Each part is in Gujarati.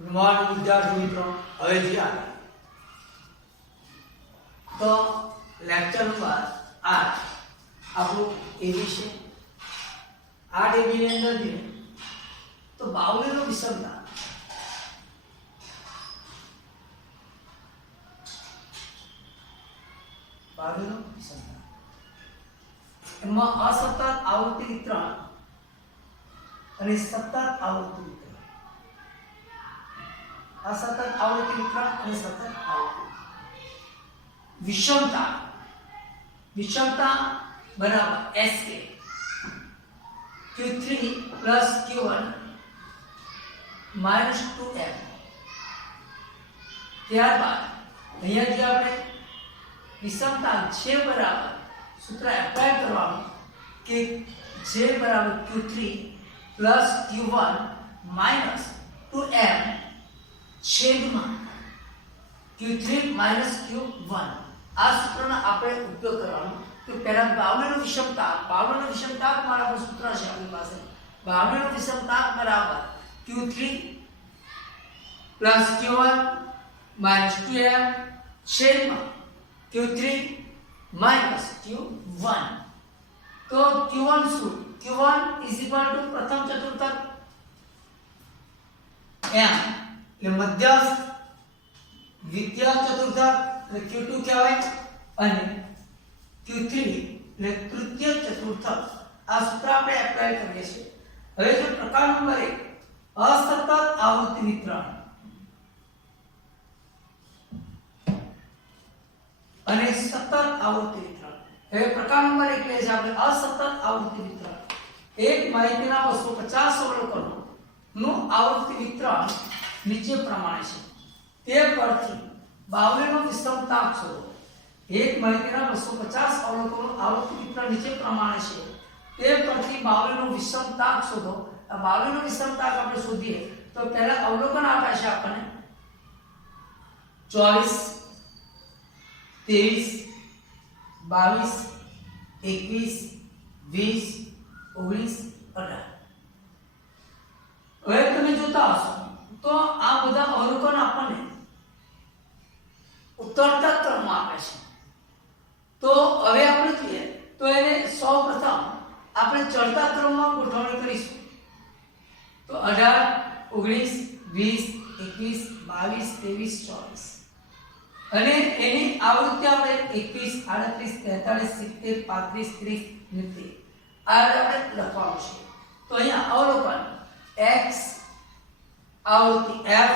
ગુડ વિદ્યાર્થી મિત્રો, હવે જે આવે તો લેક્ચર નંબર 8 આપણું એબી છે. 8 એબી ની અંદર જે તો બાવલીનો વિષમતા એમાં અસતત આવૃત્તિ વિતરણ અને સતત આવૃત્તિ વિતરણ, અસતત આવૃત્તિ વિતરણ અને સતત આવૃત્તિ વિષમતા. વિષમતા બરાબર SK Q3 plus Q1 minus 2M. ત્યારબાદ અહીંયા જે આપણે વિષમતા જે બરાબર સૂત્ર એપ્લાય કરવાનું કે જે બરાબર Q3 plus Q1 minus 2M છેદમાં Q3 minus Q1 આ સૂત્રનો આપણે ઉપયોગ કરવાનો. તો પહેલા બાવલીનો વિષમતા મારા સૂત્ર છે આપણી પાસે. બાવલીનો વિષમતા બરાબર Q3 plus Q1 minus 2M છેદમાં Q3 minus Q1. તો Q1 શું? Q1 is equal to પ્રથમ ચતુર્થક M એટલે મધ્યસ્થ, દ્વિતીય ચતુર્થક એટલે Q2 કહેવાય અને Q3 એટલે તૃતીય ચતુર્થક. આ સૂત્ર આપણે એપ્લાય કરીએ છીએ. હવે જો પ્રકાર નંબર 1 અસતત આવૃત્તિ વિતરણ અને સતત આવૃત્તિ વિતરણ. હવે પ્રકાર નંબર 1 એટલે છે આપણે અસતત આવૃત્તિ વિતરણ. એક માહિતીના 250 અવલોકનો નું આવૃત્તિ વિતરણ નીચે પ્રમાણે છે. તે પરથી બાવલીનો વિષમતાંક શોધો. એક માહિતીના 250 અવલોકનો આવૃત્તિ વિતરણ નીચે પ્રમાણે છે. તે પરથી બાવલીનો વિષમતાંક શોધો. આ બાવલીનો વિષમતાંક આપણે શોધીએ તો પહેલા અવલોકન આપ્યા છે આપણને 24 23 22 21 20 19 18. હવે તમે જોતા હશો તો આ બધા અવલોકન આપણને ઉત્તરતા ક્રમમાં આપે છે. તો હવે આપણે જોઈએ તો એને સૌપ્રથમ આપણે ચડતા ક્રમમાં ગોઠવણી કરીશું. તો 18 19 20 21 22 23 24 અને એની આવૃત્તિ આપણે 21 38 43 70 35 30 આ આપણે લખવાનું છે. તો અહીંયા અવલોકન x આવૃત્તિ f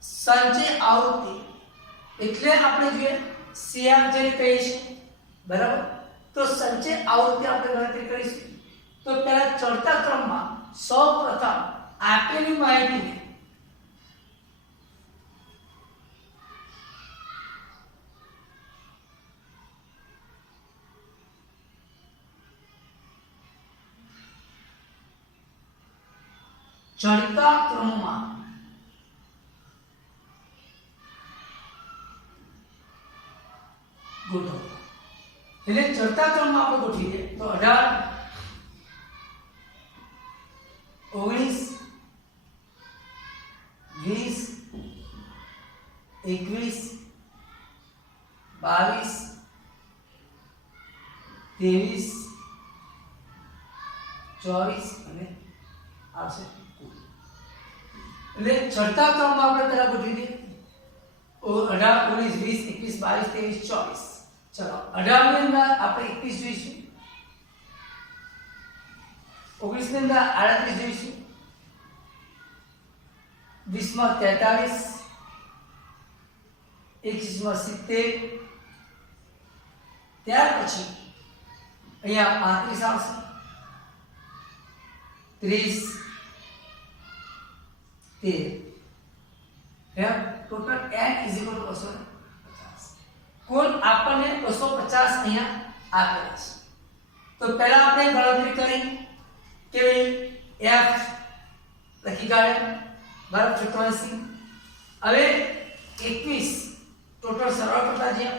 સંચય આવૃત્તિ એટલે આપણે જોઈએ CF જેને કહીએ છીએ બરાબર. તો સંચય આવૃત્તિ આપણે ગણતરી કરીશું. તો પહેલા ચડતા ક્રમમાં સૌપ્રથમ આપેલી માહિતીને ચડતા ક્રમમાં ગોઠવો. એટલે ચડતા ક્રમમાં આપણે ગોઠવીએ તો 18 19 20 21 22 23 24 અને આવશે. એટલે ચડતા ક્રમમાં આપણે પહેલા ગોઠવી દઈએ 18 19 20 21 22 23 24. ચલો 18 ની અંદર આપણે 21 જોઈશું, 19 ની અંદર 38 જોઈશું, 20 માં 43, 21 માં 70. ત્યાર પછી અહીંયા 35 આવશે, 30 13. Total n = 250. કુલ આપણને 250 અહીંયા આપેલા છે. તો પહેલા આપણે ગણતરી કરી કે f લખી કાઢ્યા બરાબર 84. હવે 21 ટોટલ સરળ કરતા જઈએ.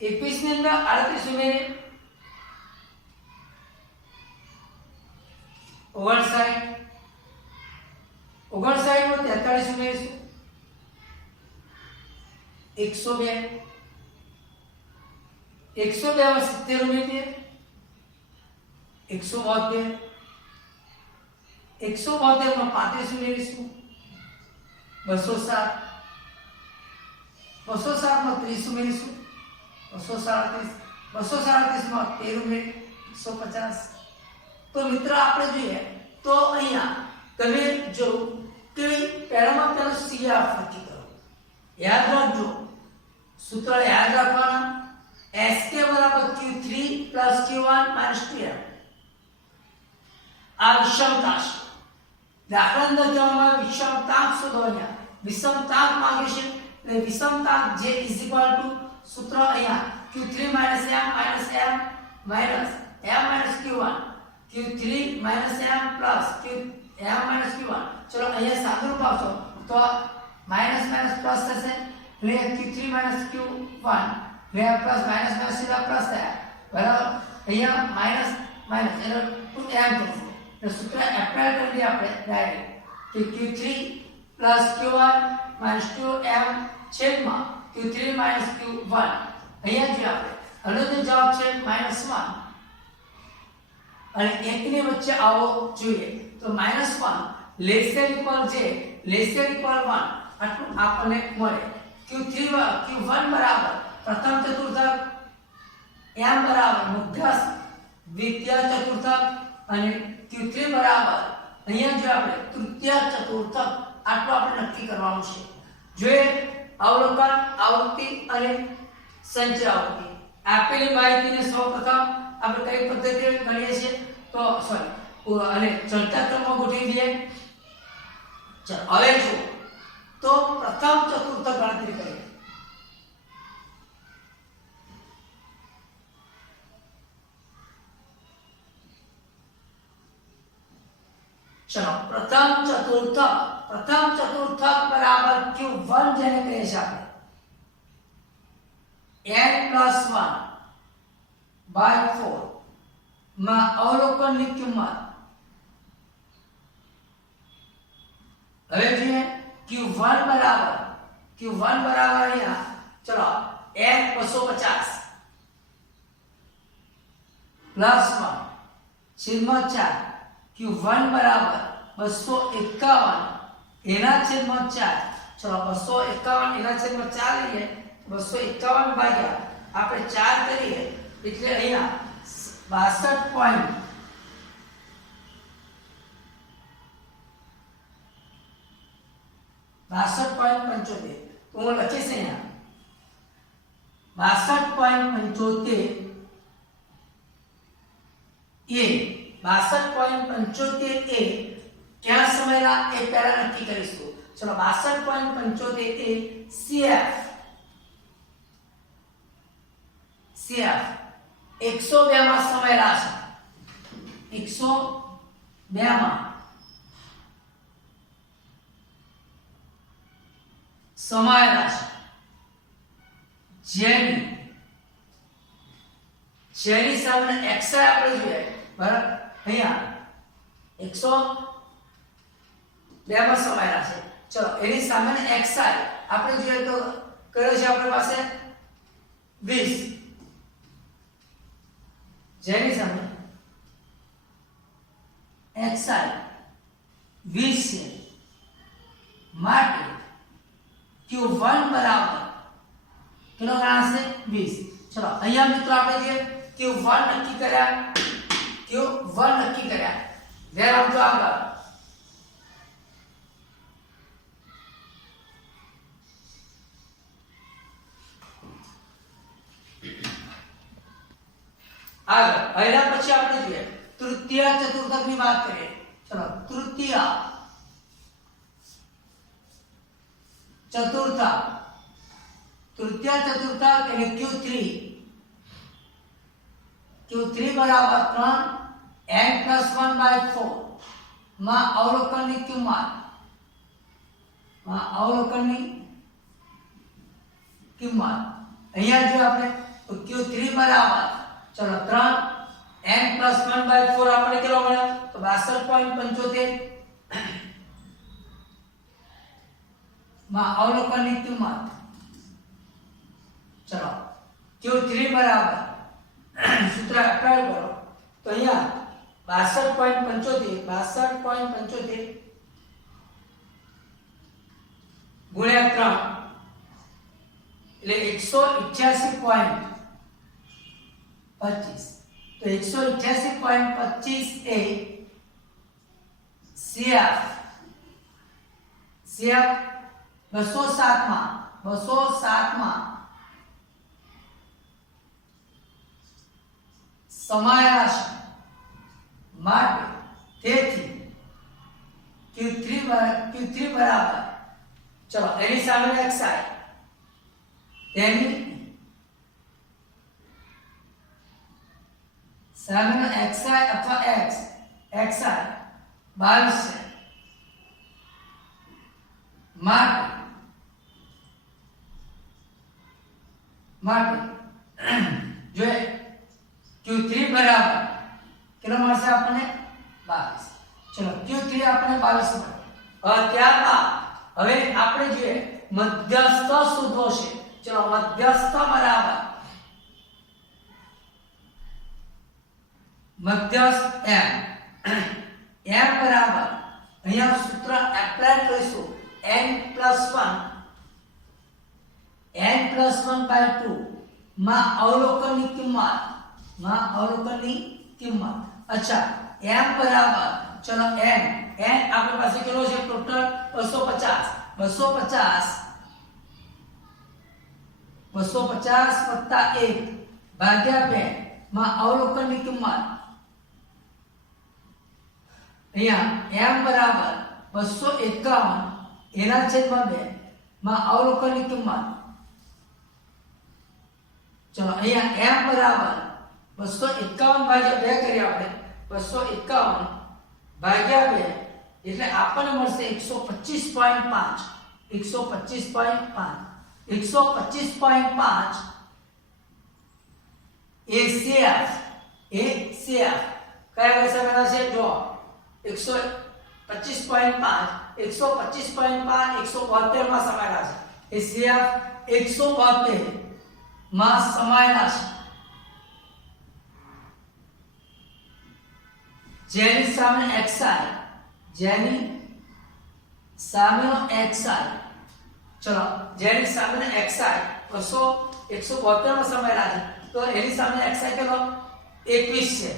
21 ની અંદર 38 ઉમેરીએ 59 47 ઉમેરીશું 102 102 માં 70 ઉમેરીએ 172 172 માં 35 ઉમેરીશું 207 207 માં 30 ઉમેરીશું 237 237 માં 13 ઉમેરી 150. તો મિત્રો આપણે જોઈએ તો અહીંયા તમે જો કે પહેલામાં પેલો CF નક્કી કરો. યાદ રાખજો સૂત્ર યાદ રાખવાના. SK બરાબર Q3 Q1 2M. આ વિષમતા છે. દાખલા અંદર કહેવામાં વિષમતાંક શોધો. અહીંયા વિષમતાંક માંગે છે એટલે વિષમતાંક J સૂત્ર અહીંયા Q3 - M Q1 Q3 - M Q M - Q1. चलो અહીંયા સાદું રૂપ આપશો તો માઈનસ માઈનસ પ્લસ થશે એટલે Q3 - Q1 એટલે પ્લસ માઈનસ માઈનસ સીધા પ્લસ થયા બરાબર. અહીંયા માઈનસ માઈનસ એટલે 2m થશે. તો સૂત્ર એપ્લાય કરી દઈએ આપણે ડાયરેક્ટ કે Q3 Q1 - 2m છેદમાં Q3 - Q1. અહીંયા જે આપણે આનો જે જવાબ છે -1 અને 1 ની વચ્ચે આવો જોઈએ તો -1 less than equal j less than equal 1 આટલું આપણને મળે. Q1 બરાબર પ્રથમ ચતુર્થક m બરાબર મધ્યસ્થ દ્વિતીય ચતુર્થક અને Q3 બરાબર અહીંયા જો આપણે તૃતીય ચતુર્થક આટલું આપણે નક્કી કરવાનું છે. જોઈએ અવલોકન આવૃત્તિ અને સંચય આવૃત્તિ. આપેલી માહિતીને સૌપ્રથમ આપણે કઈ પદ્ધતિએ ગણીએ છીએ તો સોરી અને ચડતા ક્રમમાં ગોઠવી દઈએ. ચાલો હવે જો તો પ્રથમ ચતુર્થક ગણતરી કરીએ. ચલો પ્રથમ ચતુર્થક બરાબર Q1 જેને કહીએ છીએ આપણે n+1/4 માં અવલોકનની કિંમત હવે જોઈએ Q1 બરાબર અહીંયા ચલો n 250 +1/4 Q1 બરાબર 251 એના છેદમાં 4. ચલો 251 એના છેદમાં 4 લઈએ 251 ભાગ્યા આપણે 4 કરીએ એટલે અહીંયા 62.75 તો હું લખીશ અહીંયા 62.75 એ ક્યાં સમયના એ પહેલા નક્કી કરીશું. ચલો 62.75 એ CF 102 માં સમયલા છે. 102 માં સમાયેલા છે. જેની સામે xi આપણે જોઈએ બરાબર અહીંયા 102 માં સમાયેલા છે. ચલો એની સામે xi આપણે જોઈએ તો કયો છે આપણી પાસે 20 જેની સામે xi 20 છે માટે Q1 બરાબર કેટલો ગણાશે 20. ચલો અહીંયા મિત્રો આપણે જે Q1 નક્કી કર્યા ધ્યાન આપજો આગળ એના પછી આપણે જોઈએ તૃતીય ચતુર્થક ની વાત કરીએ. ચલો તૃતીય ચતુર્થક એટલે Q3 બરાબર 3 n+1/4 માં અવલોકનની કિંમત અહીંયા જો આપણે તો Q3 બરાબર ચલો 3 n+1/4 આપણે કેટલો મળ્યો તો 62.75 માં અવલોકનની કિંમત ચલો Q3 બરાબર સૂત્ર એપ્લાય કરો તો અહીંયા 62.75 ગુણ્યા 3 એટલે 188.25 તો 188.25 એ CF 207 માં સમાયેલા છે માટે તેથી Q3 બરાબર ચલો એની સામે xi તેની સામેનો xi અથવા xi 22 છે માટે જો Q3 બરાબર કેટલો મળશે આપણને 22 ચલો Q3 આપણને 22 મળે ત્યારબાદ હવે આપણે જોઈએ મધ્યસ્થ શોધવો છે ચલો મધ્યસ્થ બરાબર મધ્યસ્થ m બરાબર અહીંયા સૂત્ર એપ્લાય કરીશું n+1/2 માં અવલોકનની કિંમત અચ્છા m બરાબર ચલો n આપણી પાસે કેટલો છે ટોટલ 250 + 1 ભાગ્યા 2 માં અવલોકનની કિંમત અહીંયા m બરાબર 251 એના છેદમાં 2 માં અવલોકનની કિંમત ચલો અહીંયા m બરાબર 251 ભાગ્યા 2 કરીએ આપણે 251 ભાગ્યા 2 એટલે આપણને મળશે 125.5 એ CF કયા કયા સમેરા છે જો 125.5 172 માં સમાયેલા છે એ CF 172 માં સમાયેલા છે જેની સામે xi ચલો જેની સામે xi 172 માં સમાયેલા છે તો એની સામે xi કેટલો 21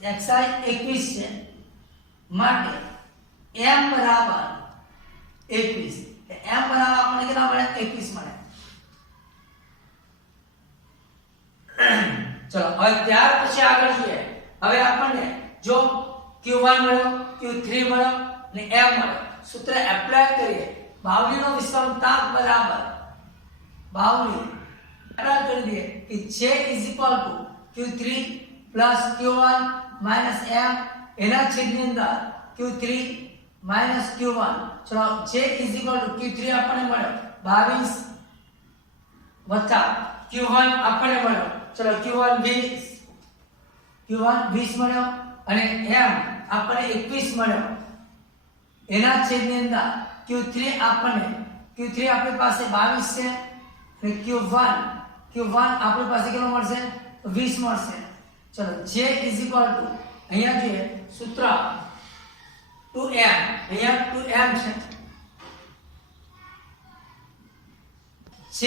છે xi 21 છે માટે m બરાબર 21 m બરાબર આપણને કેટલા મળે 21 મળે ચલો હવે ત્યાર પછી આગળ જોઈએ હવે આપણને જો Q1 મળ્યો Q3 મળ્યો ને m મળ્યો સૂત્ર એપ્લાય કરીએ બાવલીનો વિષમતાંક બરાબર બાવલી એપ્લાય કરી દઈએ કે j Q3 Q1 m એના છેદની અંદર Q3 Q1 ચલો j Q3 આપણને મળ્યો 22 વત્તા Q1 આપણને મળ્યો ચલો Q1 20 મળ્યો અને m આપણને 21 મળ્યો એના છેદની અંદર Q3 આપણી પાસે 22 છે અને Q1 આપણી પાસે કેટલો મળશે તો 20 મળશે ચલો j અહીંયા જોઈએ સૂત્ર 2m અહીંયા 2m છે j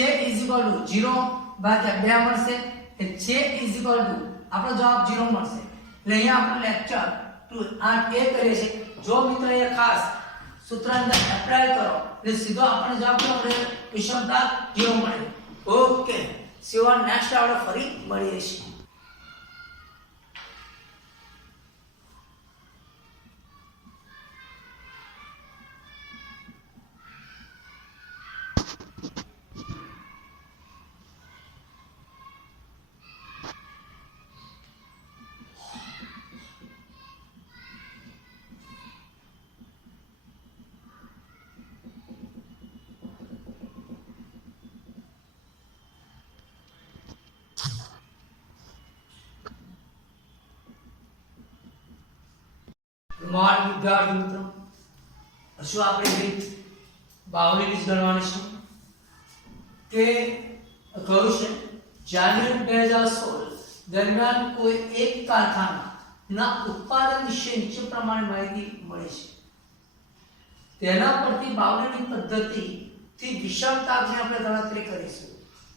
0 ભાગ્યા 2 મળશે એટલે j આપણો જવાબ 0 મળશે એટલે અહીંયા આપણો લેક્ચર 8 એ કરીએ છે જો મિત્રો એ ખાસ સૂત્ર અંદર એપ્લાય કરો એટલે સીધો આપણને જવાબ કેટલો મળે વિષમતા 0 મળે ઓકે સીવન નેક્સ્ટ આપણે ફરી મળીએ છીએ મોર્નિંગ વિદ્યાર્થી મિત્રો શું આપણે રીત બાવલી વીસ ગણવાની છે કે કહ્યું છે જાન્યુઆરી 2016 દરમિયાન કોઈ એક કારખાનાના ઉત્પાદન વિશે નીચે પ્રમાણે માહિતી મળી છે તેના પરથી બાવલીની પદ્ધતિથી વિષમતાની આપણે ગણતરી કરીશું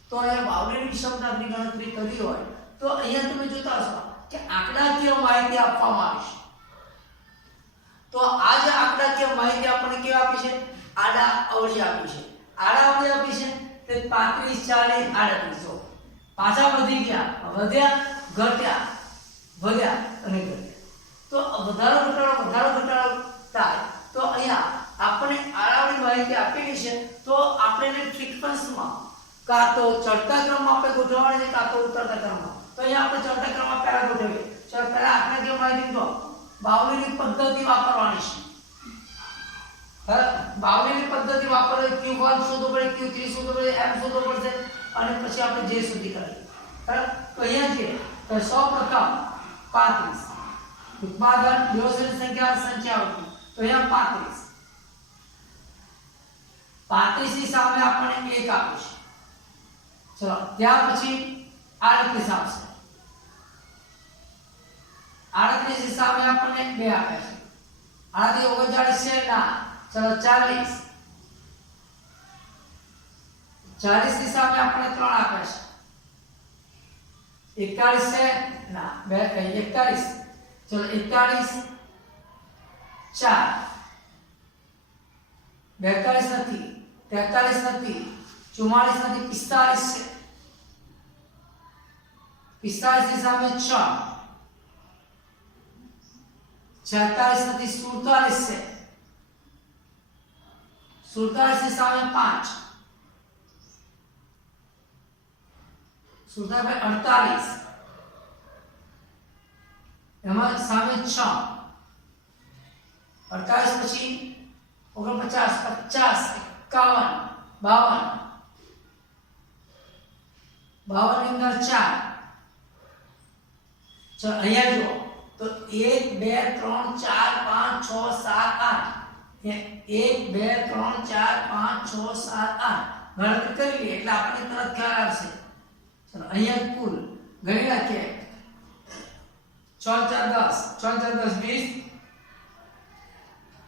તો અહીંયા બાવલીની વિષમતાની ગણતરી કરી હોય તો અહીંયા તમે જોતા હશો કે આંકડાકીય માહિતી આપવામાં આવી છે તો આ જે આંકડાકીય માહિતી આપણને કેવી આપી છે આડા અવળી આપી છે આડા અવળી આપી છે તે 35 40 38 જો પાછા વધી ગયા વધ્યા ઘટ્યા વધ્યા અને ઘટ્યા તો વધારો ઘટાડો થાય તો અહીંયા આપણે આડાવડી માહિતી આપેલી છે તો આપણે એને ફ્રીક્વન્સીમાં કાં તો ચડતા ક્રમમાં આપણે ગોઠવવાની છે કાં તો ઉતરતા ક્રમમાં તો અહીંયા આપણે ચડતા ક્રમમાં પહેલા ગોઠવીએ ચલો પહેલા આંકડાકીય માહિતી જો બાવલીની પદ્ધતિ વાપરવાની છે બાવલીની પદ્ધતિ વાપરવી Q1 શોધવું પડે Q3 શોધવું પડે M શોધવું પડશે અને પછી આપણે J સુધી કરીએ બરાબર તો અહીંયા છે તો સૌપ્રથમ 35 ઉત્પાદન દિવસોની સંખ્યા તો અહીંયા 35 ની સામે આપણને 1 આપ્યું છે ચલો ત્યાર પછી 38 આવશે 38 ની સામે આપણને 2 આપ્યા છે 38 39 છે ના ચલો 40 40 ની સામે આપણને 3 આપ્યા છે 41 છે ના 41 ચલો 41 4 42 નથી 43 નથી 44 નથી 45 છે 45 ની સામે 6 46 નથી 47 છે 47 ની સામે 5 48 એમાં સામે 6 48 પછી 49 50 51 52 ની અંદર 4 ચલો અહીંયા જો તો 1 2 3 4 5 6 7 8 1 2 3 4 5 6 7 8 ગણતરી કરી લઈએ એટલે આપણને તરત ખ્યાલ આવશે ચલો અહીંયા કુલ ગણી નાખીએ 4 4 10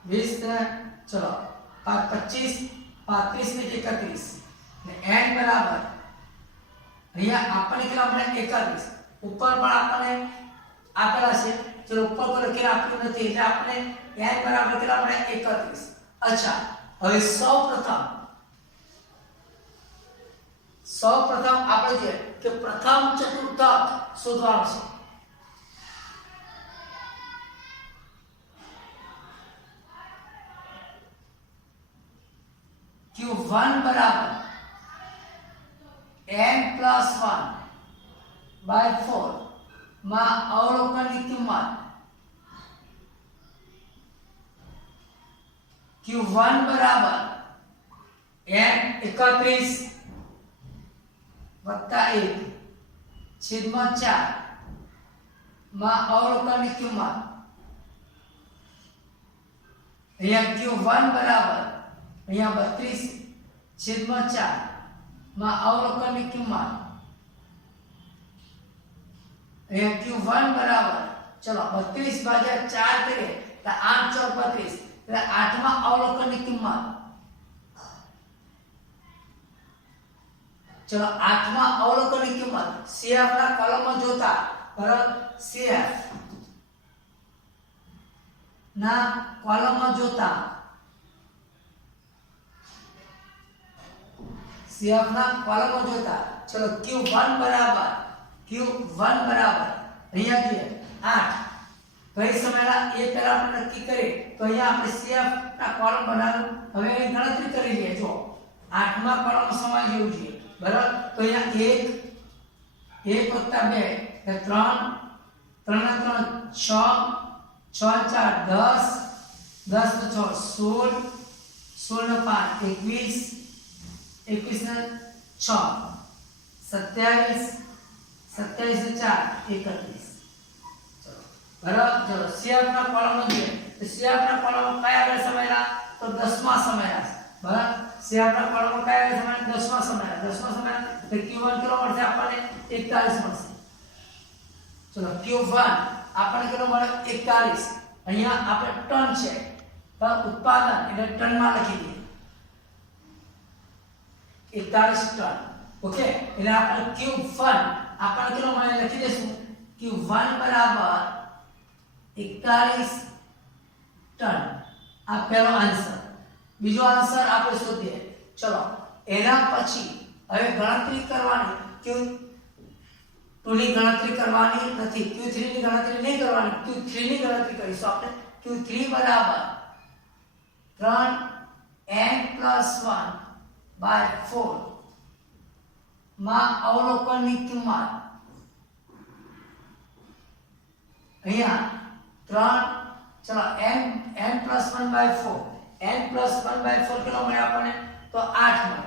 20 ને ચલો 25 35 ને 31 ને n બરાબર અહીંયા આપણને કેટલા મળે 31 ઉપર પણ આપણને આપેલા છે ચલો ઉપર કોઈ લખેલા આપ્યું નથી એટલે આપણે n બરાબર કેટલા મળે 31 અચ્છા હવે સૌપ્રથમ આપણે જે કે પ્રથમ ચતુર્થક શોધવાનું છે Q1 बराबर n plus 1 by 4 માં અવલોકનની કિંમત Q1 બરાબર n 31 વત્તા 1 છેદમાં 4 માં અવલોકનની કિંમત અહીંયા Q1 બરાબર અહીંયા 32 છેદમાં 4 માં અવલોકનની કિંમત અહીંયા Q1 બરાબર ચલો 32 ભાગ્યા 4 કરીએ તો 8 4 32 એટલે 8 માં અવલોકનની કિંમત ચલો 8 માં અવલોકનની કિંમત CF ના કોલમમાં જોતા બરાબર CF ના કોલમમાં જોતા CF ના કોલમમાં જોતા ચલો Q1 બરાબર અહીંયા જોઈએ 8 કઈ સમયના એ પહેલા આપણે નક્કી કરીએ તો અહીંયા આપણે CF ના કોલમ બનાવ્યું હવે એની ગણતરી કરી લઈએ જો 8મા કોલમ સમાય જેવું છે બરાબર તો અહીંયા 1 1 + 2 એટલે 3 3 6 6 4 10 10 6 16 16 5 21 21 ને 6 27 27 ને 4 31 બરાબર ચલો CF ના કોલમમાં જોઈએ તો CF ના કોલમમાં કયા બે સમયના તો 10મા સમયના બરાબર સે આપણા કોલમમાં કયા આવે સમાન 10માં સમાન 10માં સમાન તો q1 કેટલો મળશે આપણને 41 મળશે ચલો q1 આપણને કેટલો મળે 41 અહીંયા આપણે ટન છે પણ ઉત્પાદન એટલે ટનમાં લખી દઈએ 41 ટન ઓકે એટલે આપણે q1 આપણને કેટલો મળે લખી દઈશું q1 બરાબર 41 ટન આ પહેલો આન્સર બીજો આન્સર આપણે શોધીએ ચલો એના પછી હવે ગણતરી કરવાની q2 ની ગણતરી કરવાની નથી q3 ની ગણતરી નહીં કરવાની q3 ની ગણતરી કરીશું આપણે q3 બરાબર 3n+1/4 માં અવલોકનની કિંમત અહીંયા 3 ચલો n+1/4 n+1/4 કેટલો મળે આપણને તો 8 મળે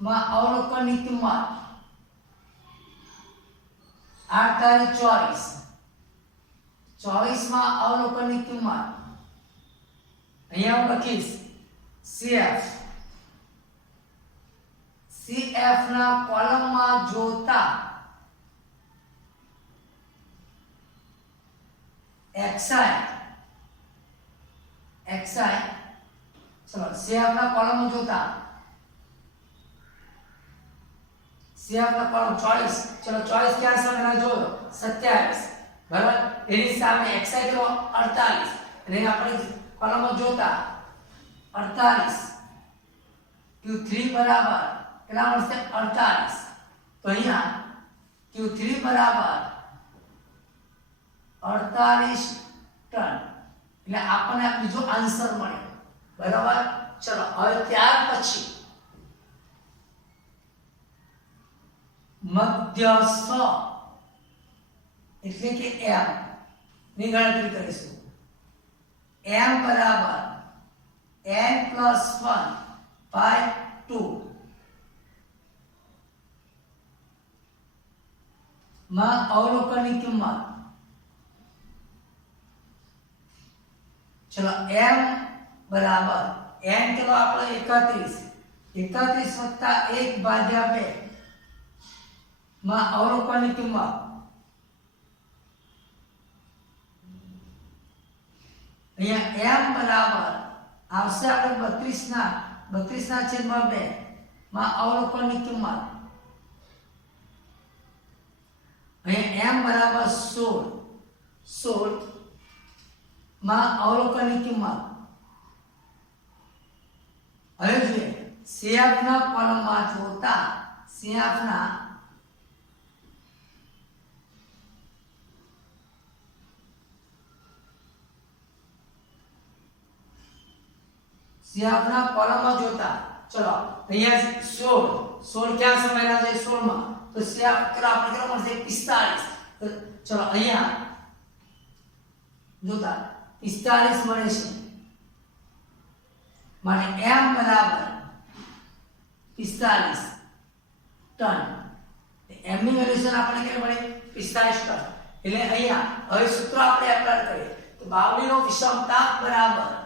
માં અવલોકનની કિંમત 8 તારી 24 24 માં અવલોકનની કિંમત અહીંયા હું લખીશ CF ના કોલમમાં જોતા xi ચલો CF ના કોલમમાં જોતા CF ના કોલમ 24 ચલો 24 ક્યાં સામે ના જોયો 27 બરાબર એની સામે xi કેટલો 48 એટલે આપણે કોલમમાં જોતા 48 q3 બરાબર કેટલા મળશે 48 તો અહીંયા q3 બરાબર 48 ટન એટલે આપણને બીજો આન્સર મળે બરાબર ચલો હવે ત્યાર પછી મધ્યસ્થ એટલે કે m ની ગણતરી કરીશું m બરાબર n+1/2 માં અવલોકનની કિંમત ચલો m બરાબર n કેટલો આપણે 31 1/2 માં અવલોકનની કિંમત અહીંયા m બરાબર આવશે આપણે 32/2 માં અવલોકનની કિંમત અહીંયા m બરાબર 16 માં અવલોકનની કિંમત હવે જોઈએ CF ના કોલમમાં જોતા CF ના કોલમમાં જોતા ચલો અહીંયા 16 ક્યાં સમયના છે 16 માં તો CF કેટલા આપણે કેટલા મળશે 45 તો ચલો અહીંયા જોતા 45 મળે છે માટે m બરાબર 45 ટન m ની વેલ્યુ આપણે કેટલી મળે 45 ટન એટલે અહીંયા હવે સૂત્ર આપણે એપ્લાય કરીએ તો બાવલીનો વિષમતાંક બરાબર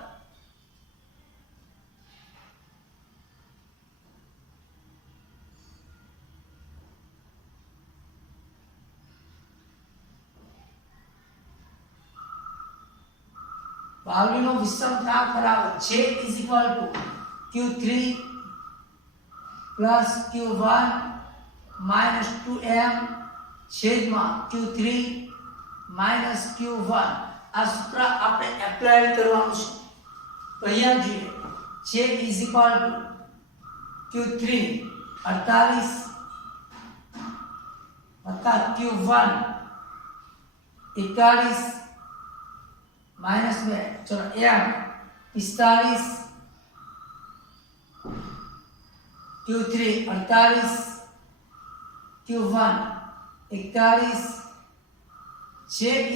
બાવલીનો વિષમતાંક બરાબર j = q3 + q1 - 2m છેદમાં q3 - q1 આ સૂત્ર આપણે એપ્લાય કરવાનું છે તો અહીંયા જોઈએ j = q3 48 + q1 41 -2 चलो m 45 q3 48 q1 41 j =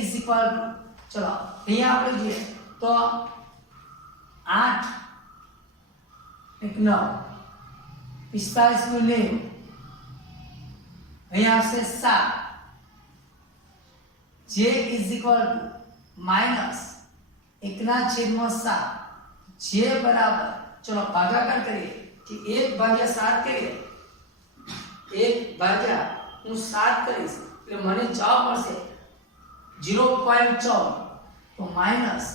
चलो અહીંયા આપણે જોઈએ તો 8 1 9 45 નું 9 અહીંયા આવશે 7 j = -1/7 જે બરાબર, ચલો ભાગાકાર કરીએ કે 1/7 કરીએ, 1/, હું 7 કરીશ એટલે મને જવાબ મળશે 0.14, તો માઈનસ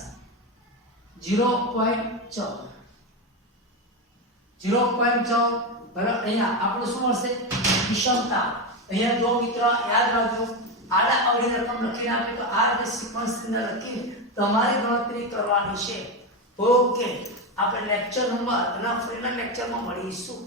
0.14, 0.14 બરાબર. અહીંયા આપણું શું મળશે? વિષમતા. અહીંયા જો મિત્ર યાદ રાખજો, આડા અવળી રકમ લખીને આપે તો આ રીતે સિક્વન્સ અંદર લખીને તમારે ગણતરી કરવાની છે. ઓકે, આપણે લેક્ચર નંબર અને ફરીના લેક્ચરમાં મળીશું.